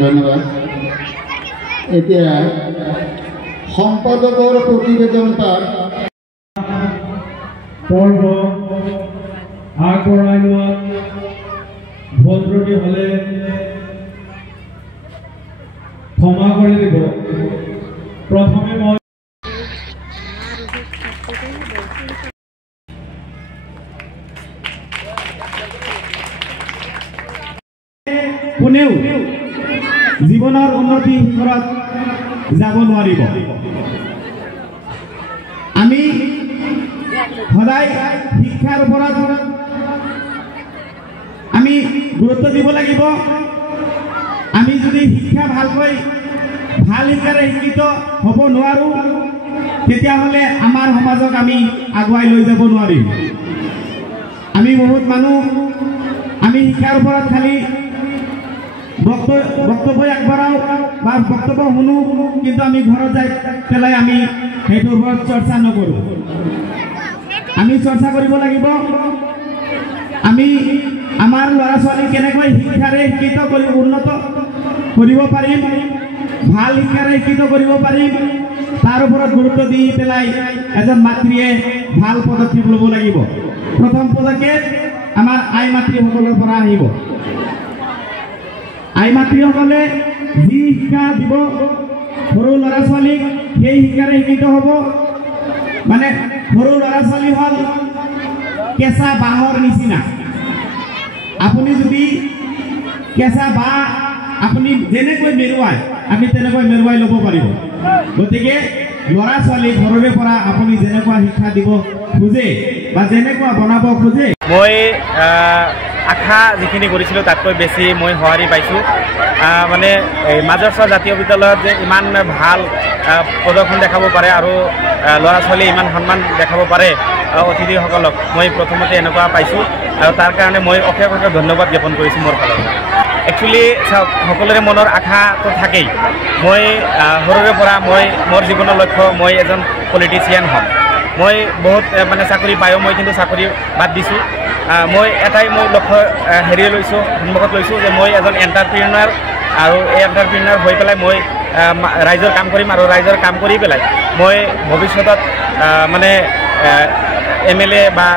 ধন্যবাদ। এতিয়া সম্পাদকৰ প্ৰতিবেদন পাঠ পৰ্ব আগবঢ়াই লোৱাত ভুল ত্ৰুটি হ'লে ক্ষমা কৰি দিব। প্ৰথমে মই কোনেও জীৱনৰ উন্নতি শিখৰত যাব নোৱাৰিব। আমি সদায় শিক্ষাৰ ওপৰত আমি গুৰুত্ব দিব লাগিব। আমি যদি শিক্ষা ভালকৈ ভাল শিক্ষাৰে শিক্ষিত হ'ব নোৱাৰোঁ তেতিয়াহ'লে আমাৰ সমাজক আমি আগুৱাই লৈ যাব নোৱাৰিম। আমি বহুত মানুহ আমি শিক্ষাৰ ওপৰত খালি বক্তব্য আগবঢ়াওঁ বা বক্তব্য শুনো, কিন্তু আমি ঘৰত যাই পেলাই আমি সেইটোৰ ওপৰত চৰ্চা নকৰোঁ। আমি চৰ্চা কৰিব লাগিব। আমি আমাৰ ল'ৰা ছোৱালীক কেনেকৈ শিক্ষাৰে শিক্ষিত কৰি উন্নত কৰিব পাৰিম, ভাল শিক্ষাৰে শিক্ষিত কৰিব পাৰিম, তাৰ ওপৰত গুৰুত্ব দি পেলাই এজন মাতৃয়ে ভাল পদক্ষেপ ল'ব লাগিব। প্ৰথম পদক্ষেপ আমাৰ আই মাতৃসকলৰ পৰা আহিব। আই মাতৃসকলে যি শিক্ষা দিব সৰু ল'ৰা ছোৱালীক সেই শিক্ষাৰে শিক্ষিত হ'ব। মানে সৰু ল'ৰা ছোৱালী হ'ল কেঁচা বাঁহৰ নিচিনা। আপুনি যদি কেঁচা বাঁহ আপুনি যেনেকৈ মেৰুৱায় আমি তেনেকৈ মেৰুৱাই ল'ব পাৰিব। গতিকে ল'ৰা ছোৱালী ঘৰৰে পৰা আপুনি যেনেকুৱা শিক্ষা দিব খোজে বা যেনেকুৱা বনাব খোজে, মই আশা যিখিনি কৰিছিলোঁ তাতকৈ বেছি মই সঁহাৰি পাইছোঁ। মানে এই মাজৰচা জাতীয় বিদ্যালয়ত যে ইমান ভাল প্ৰদৰ্শন দেখাব পাৰে আৰু ল'ৰা ছোৱালীয়ে ইমান সন্মান দেখাব পাৰে অতিথিসকলক, মই প্ৰথমতে এনেকুৱা পাইছোঁ আৰু তাৰ কাৰণে মই অশেষ অশেষ ধন্যবাদ জ্ঞাপন কৰিছোঁ মোৰ ফালৰ পৰা। একচুৱেলি চাওক, সকলোৰে মনৰ আশাটো থাকেই। মই সৰুৰে পৰা মোৰ জীৱনৰ লক্ষ্য মই এজন পলিটিচিয়ান হ'ম। মই বহুত মানে চাকৰি পায়ো মই কিন্তু চাকৰি বাদ দিছোঁ। মই এটাই মই লক্ষ্য লৈছোঁ, সন্মুখত লৈছোঁ যে মই এজন এণ্টাৰপ্ৰিনাৰ, আৰু এই এণ্টাৰপ্ৰিনাৰ হৈ পেলাই মই ৰাইজৰ কাম কৰিম আৰু ৰাইজৰ কাম কৰি পেলাই মই ভৱিষ্যতত মানে MLA বা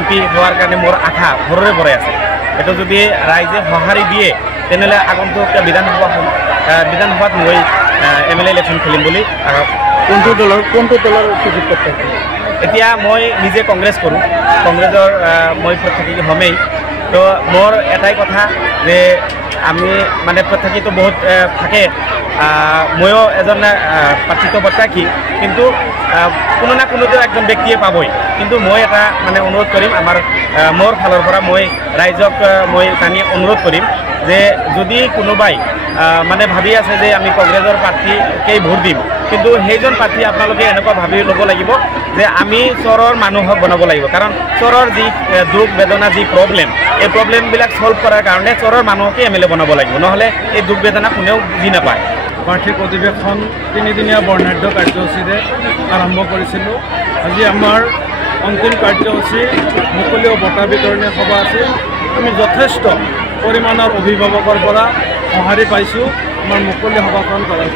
MP হোৱাৰ কাৰণে মোৰ আশা সৰুৰে পৰাই আছে। এইটো যদি ৰাইজে সঁহাৰি দিয়ে তেনেহ'লে আগন্তুক বিধানসভাত মই MLA ইলেকশ্যন খেলিম বুলি আশা। কোনটো দলৰ সুযোগ পাইছে? এতিয়া মই নিজে কংগ্ৰেছ কৰোঁ, কংগ্ৰেছৰ মই প্ৰত্যেকী হ'মেই। তো মোৰ এটাই কথা যে আমি মানে প্ৰত্যেকীটো বহুত থাকে, ময়ো এজন প্ৰাৰ্থিত প্ৰত্যাশী, কিন্তু কোনো না কোনোতো একজন ব্যক্তিয়ে পাবই। কিন্তু মই এটা মানে অনুৰোধ কৰিম, মোৰ ফালৰ পৰা মই ৰাইজক মই টানি অনুৰোধ কৰিম যে যদি কোনোবাই মানে ভাবি আছে যে আমি কংগ্ৰেছৰ প্ৰাৰ্থীকেই ভোট দিম, কিন্তু সেইজন প্ৰাৰ্থী আপোনালোকে এনেকুৱা ভাবি ল'ব লাগিব যে আমি চহৰৰ মানুহক বনাব লাগিব। কাৰণ চহৰৰ যি দুখ বেদনা, যি প্ৰব্লেম, এই প্ৰব্লেমবিলাক ছল্ভ কৰাৰ কাৰণে চহৰৰ মানুহকে MLA বনাব লাগিব, নহ'লে এই দুখ বেদনা কোনেও বুজি নাপায়। বাৰ্ষিক অধিৱেশন 3দিনীয়া বৰ্ণাঢ্য কাৰ্যসূচীৰে আৰম্ভ কৰিছিলোঁ। আজি আমাৰ অন্তিম কাৰ্যসূচী মুকলি বঁটা বিতৰণী সভা আছিল। আমি যথেষ্ট পৰিমাণৰ অভিভাৱকৰ পৰা সঁহাৰি পাইছোঁ আমাৰ মুকলি সভাখন কৰাৰ